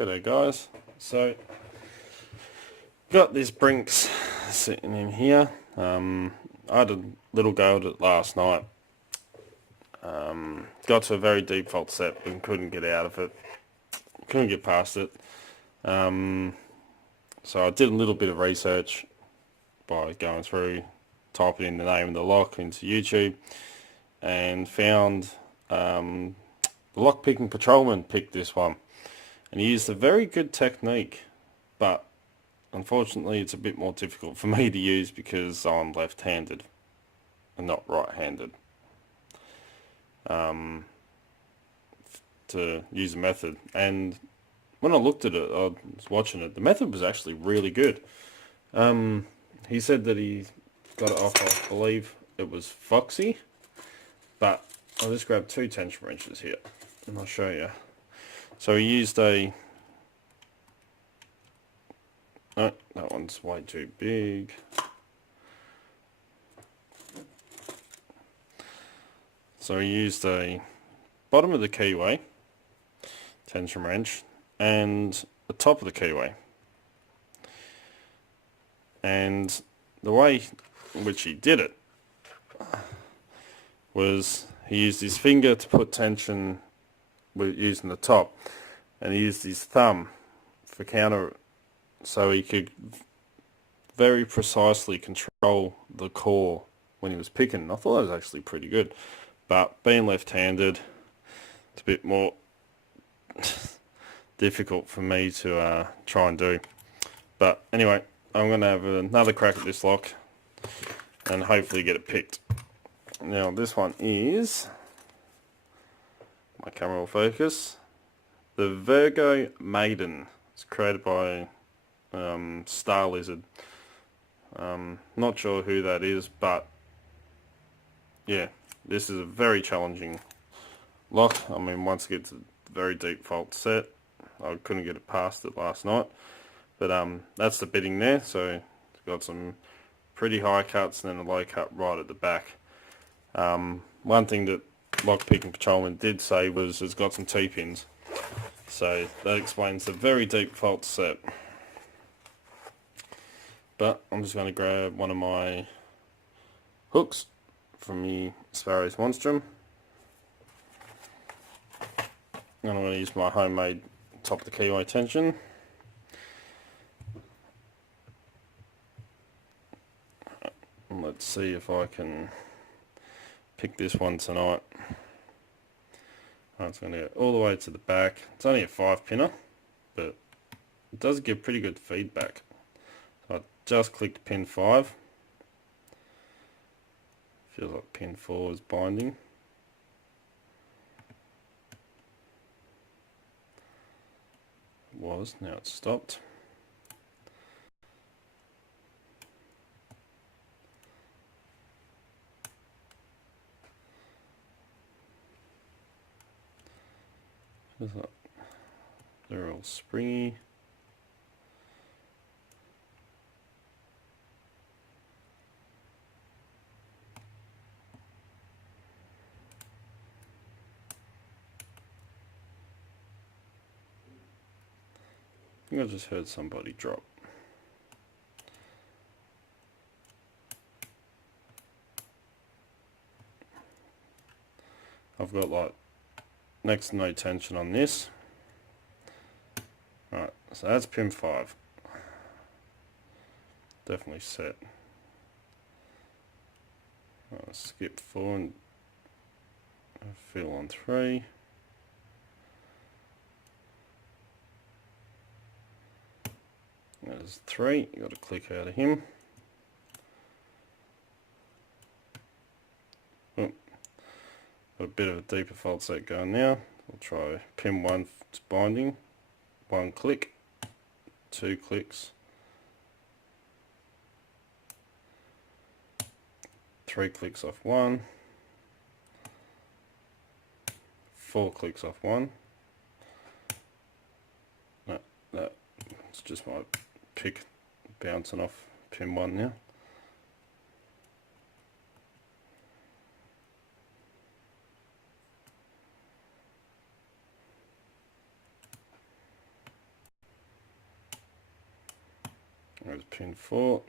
G'day guys. So, got this Brinks sitting in here. I had a little go at it last night. Got to a very deep fault set and couldn't get out of it. Couldn't get past it. So I did a little bit of research by going through, typing in the name of the lock into YouTube, and found the lock-picking patrolman picked this one. And he used a very good technique, but unfortunately it's a bit more difficult for me to use because I'm left-handed and not right-handed. To use a method, and when I looked at it, I was watching it, the method was actually really good. He said that he got it off, I believe it was Foxy, but I'll just grab two tension wrenches here and I'll show you. So he used a, no, that one's way too big. So he used a bottom of the keyway tension wrench and the top of the keyway. And the way in which he did it was he used his finger to put tension with using the top, and he used his thumb for counter, so he could very precisely control the core when he was picking. I thought that was actually pretty good, but being left-handed, it's a bit more difficult for me to try and do. But anyway, I'm going to have another crack at this lock and hopefully get it picked. Now this one is, my camera will focus, the Virgo Maiden. It's created by Starlizard. Not sure who that is, but yeah, this is a very challenging lock. I mean, once it gets a very deep fault set, I couldn't get it past it last night. But that's the bitting there, so it's got some pretty high cuts and then a low cut right at the back. One thing that lock-picking patrolman did say was it's got some T-pins, so that explains the very deep fault set. But I'm just going to grab one of my hooks from the Sparrow's Monstrum, and I'm going to use my homemade top of the keyway tension. And let's see if I can pick this one tonight. It's going to go all the way to the back. It's only a 5-pinner, but it does give pretty good feedback. So I just clicked pin 5. Feels like pin 4 is binding. It was, now it's stopped. Feels like they're all springy. I think I just heard somebody drop. I've got like next to no tension on this. Right, so that's pin 5. Definitely set. I'll skip 4 and fill on 3. There's 3, you got to click out of him. Oh, got a bit of a deeper fault set going now. We'll try pin 1, it's binding. 1 click, 2 clicks, 3 clicks off 1, 4 clicks off 1. No, it's just my pick bouncing off pin 1 now. There's pin 4.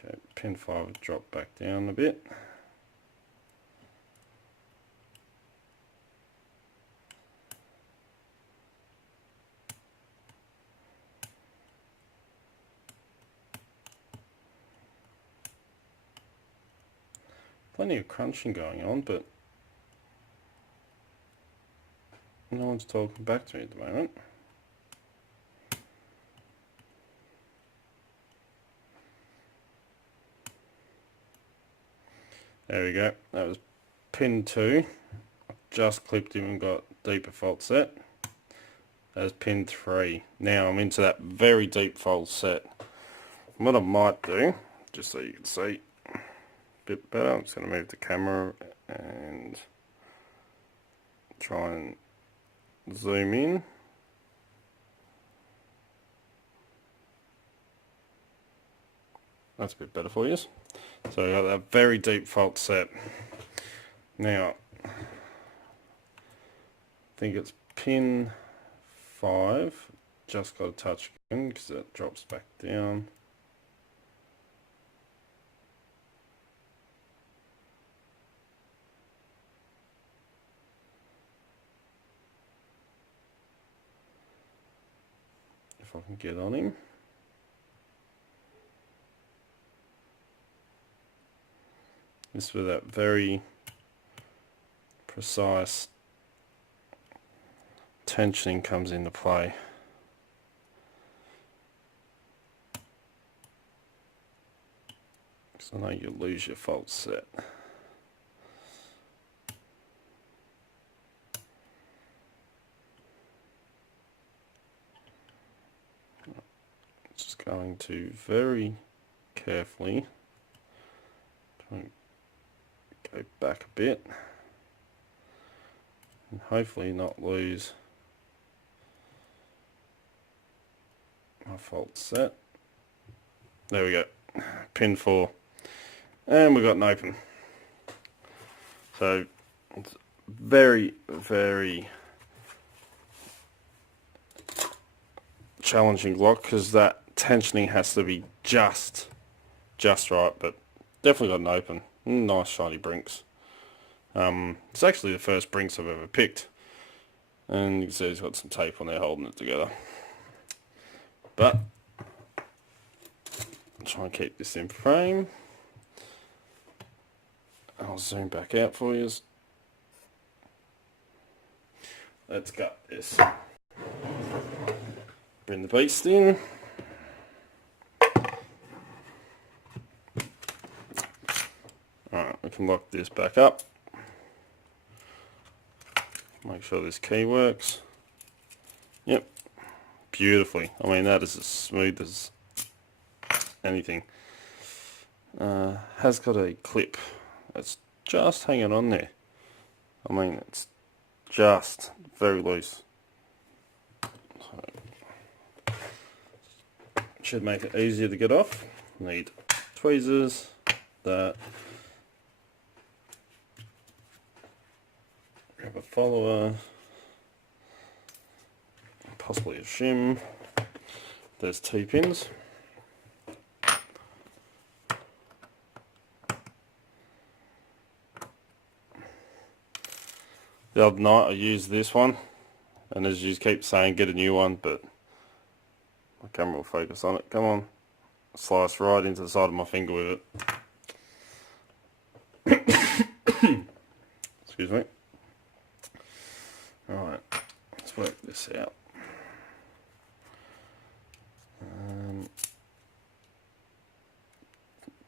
Okay, pin 5 drop back down a bit. Plenty of crunching going on, but no one's talking back to me at the moment. There we go. That was pin 2. Just clipped him and got deeper fault set. That's pin 3. Now I'm into that very deep fault set. What I might do, just so you can see a bit better, I'm just going to move the camera and try and zoom in. That's a bit better for you. So I got that very deep fault set. Now, I think it's pin 5. Just got to touch again because it drops back down. If I can get on him. This is where that very precise tensioning comes into play. Because I know you lose your fault set. Just going to very carefully try and go back a bit and hopefully not lose my fault set. There we go, pin 4, and we've got an open. So it's very, very challenging lock because that tensioning has to be just right, but definitely got an open. Nice shiny brinks. It's actually the first brinks I've ever picked, and you can see he's got some tape on there holding it together. But I'll try and keep this in frame. I'll zoom back out for you. Let's gut this. Bring the beast in. Alright, we can lock this back up. Make sure this key works. Yep, beautifully. I mean, that is as smooth as anything. Has got a clip. It's just hanging on there. I mean, it's just very loose. So, should make it easier to get off. Need tweezers, that. Grab a follower, possibly a shim. There's T-pins. The other night I used this one, and as you keep saying, get a new one, but my camera will focus on it. Come on, slice right into the side of my finger with it. Excuse me. Alright, let's work this out.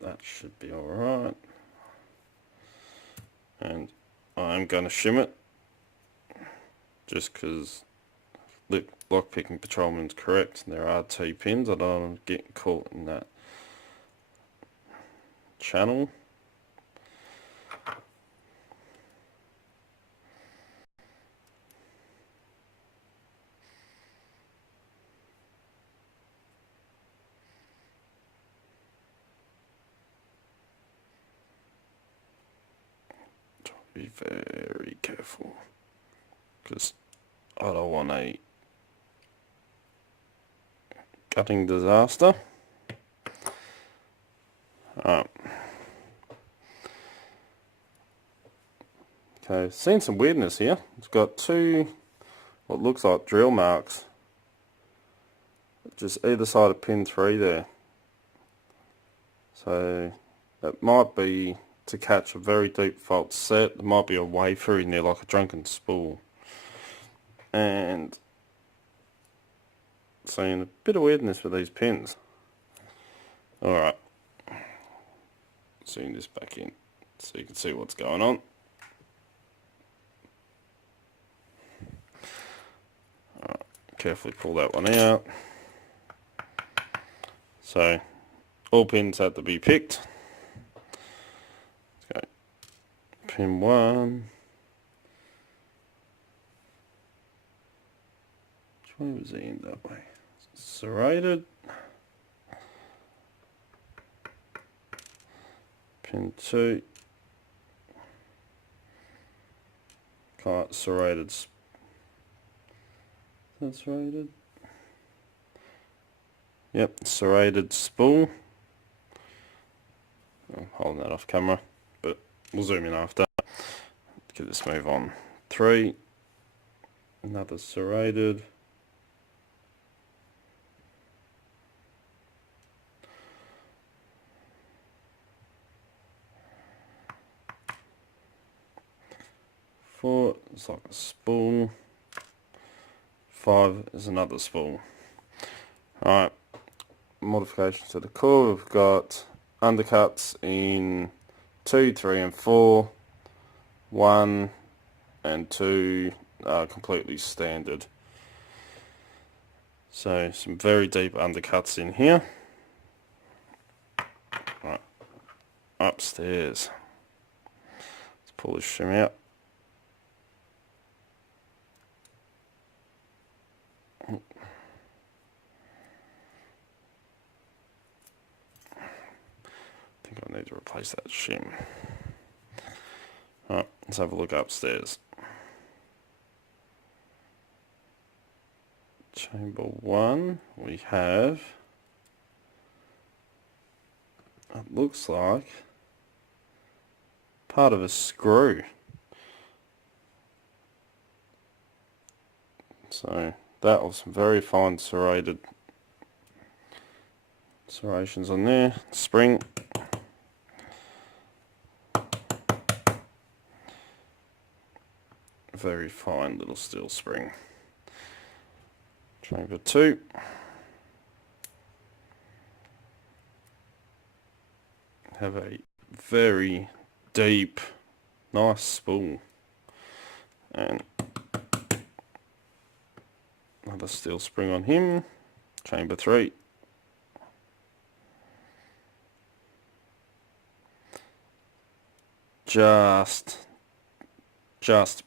That should be alright. And I'm going to shim it, just because lockpicking patrolman's correct. There are T-pins. I don't want to get caught in that channel. be very careful, because I don't want a cutting disaster. Okay, seen some weirdness here. It's got two what looks like drill marks just either side of pin 3 there. So it might be to catch a very deep fault set. There might be a wafer in there like a drunken spool. And seeing a bit of weirdness with these pins. Alright, zoom this back in so you can see what's going on. Alright, carefully pull that one out. So all pins had to be picked. Let's go. Pin 1. Which way was he in that way? Serrated. Pin 2. Serrated. That's serrated. Yep, serrated spool. I'm holding that off camera, but we'll zoom in after. Get this move on. 3. Another serrated. It's like a spool. 5 is another spool. Alright, modifications to the core. We've got undercuts in 2, 3 and 4. 1 and 2 are completely standard. So some very deep undercuts in here. Right, upstairs. Let's pull this shim out. I think I need to replace that shim. Alright, let's have a look upstairs. Chamber 1, we have, it looks like part of a screw. So that was some very fine serrations on there. Spring. Very fine little steel spring. Chamber 2. Have a very deep, nice spool. And another steel spring on him. Chamber 3. Just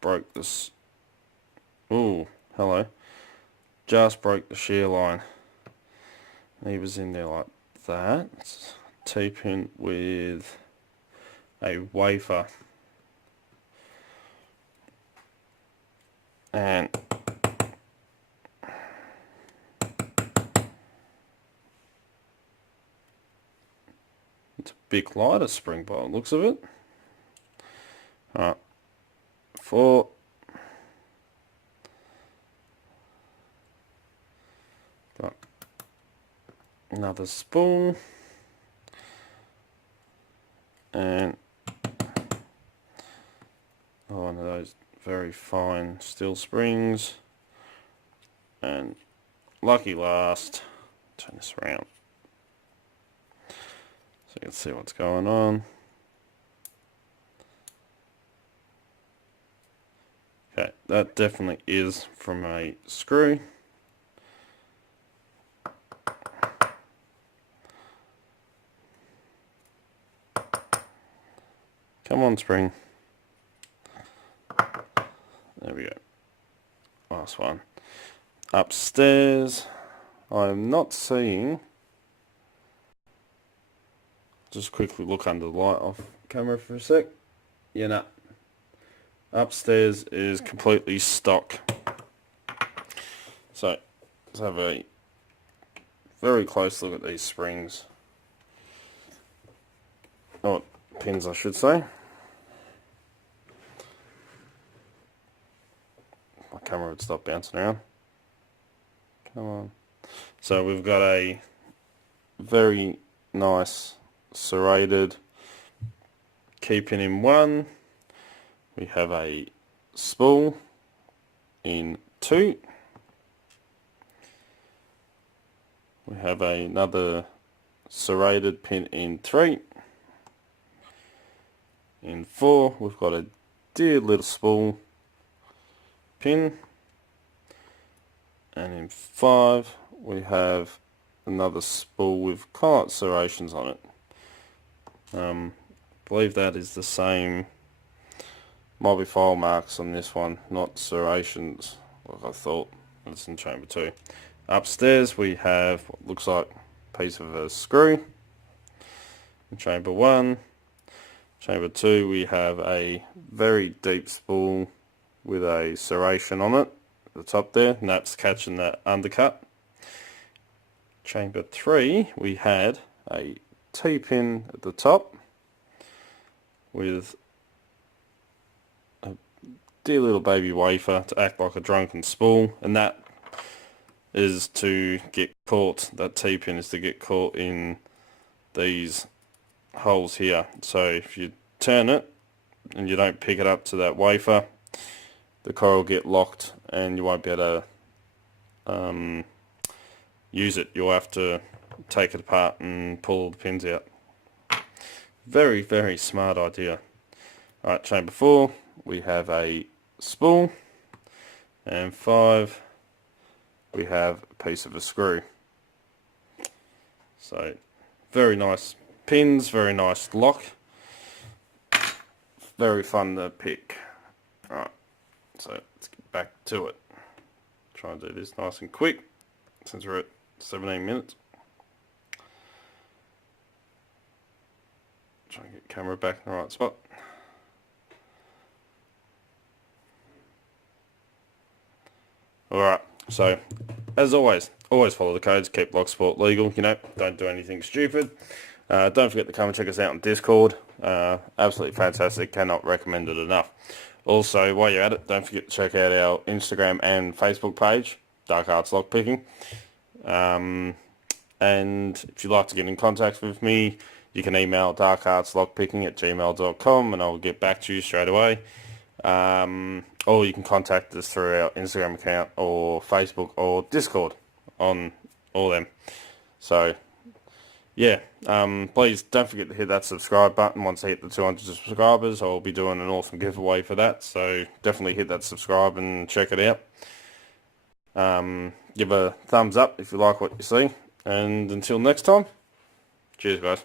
broke this. Ooh, hello. Just broke the shear line. He was in there like that. Let's T-pin with a wafer. And it's a big lighter spring by the looks of it. Alright, 4. Got another spool. And one of those very fine steel springs. And lucky last, turn this around so you can see what's going on. Okay, that definitely is from a screw. Come on, spring. There we go. Last one. Upstairs, I'm not seeing. Just quickly look under the light off camera for a sec. Yeah, no. Upstairs is completely stock. So let's have a very close look at these springs. Oh, pins I should say. My camera would stop bouncing around. Come on. So we've got a very nice serrated key pin in one. We have a spool in two. We have another serrated pin in three. In four, we've got a dear little spool pin. And in five, we have another spool with kind of serrations on it. I believe that is the same. Might be file marks on this one, not serrations like I thought. It's in chamber 2. Upstairs we have what looks like a piece of a screw. In chamber 1. Chamber 2 we have a very deep spool with a serration on it at the top there, and that's catching that undercut. Chamber 3 we had a T-pin at the top with a dear little baby wafer to act like a drunken spool, and that is to get caught, that T-pin is to get caught in these holes here. So if you turn it and you don't pick it up to that wafer, the coral will get locked and you won't be able to use it. You'll have to take it apart and pull all the pins out. Very, very smart idea. Alright, chamber 4, we have a spool, and 5, we have a piece of a screw. So, very nice pins, very nice lock. Very fun to pick. Alright, so let's get back to it. Try and do this nice and quick, since we're at 17 minutes. Try and get the camera back in the right spot. Alright, so as always follow the codes, keep locksport legal, you know, don't do anything stupid. Don't forget to come and check us out on Discord. Absolutely fantastic, cannot recommend it enough. Also, while you're at it, don't forget to check out our Instagram and Facebook page, Dark Arts Lockpicking. And if you'd like to get in contact with me, you can email darkartslockpicking@gmail.com and I'll get back to you straight away. Or you can contact us through our Instagram account or Facebook or Discord on all them. So, yeah, please don't forget to hit that subscribe button. Once I hit the 200 subscribers, I'll be doing an awesome giveaway for that. So definitely hit that subscribe and check it out. Give a thumbs up if you like what you see. And until next time, cheers guys.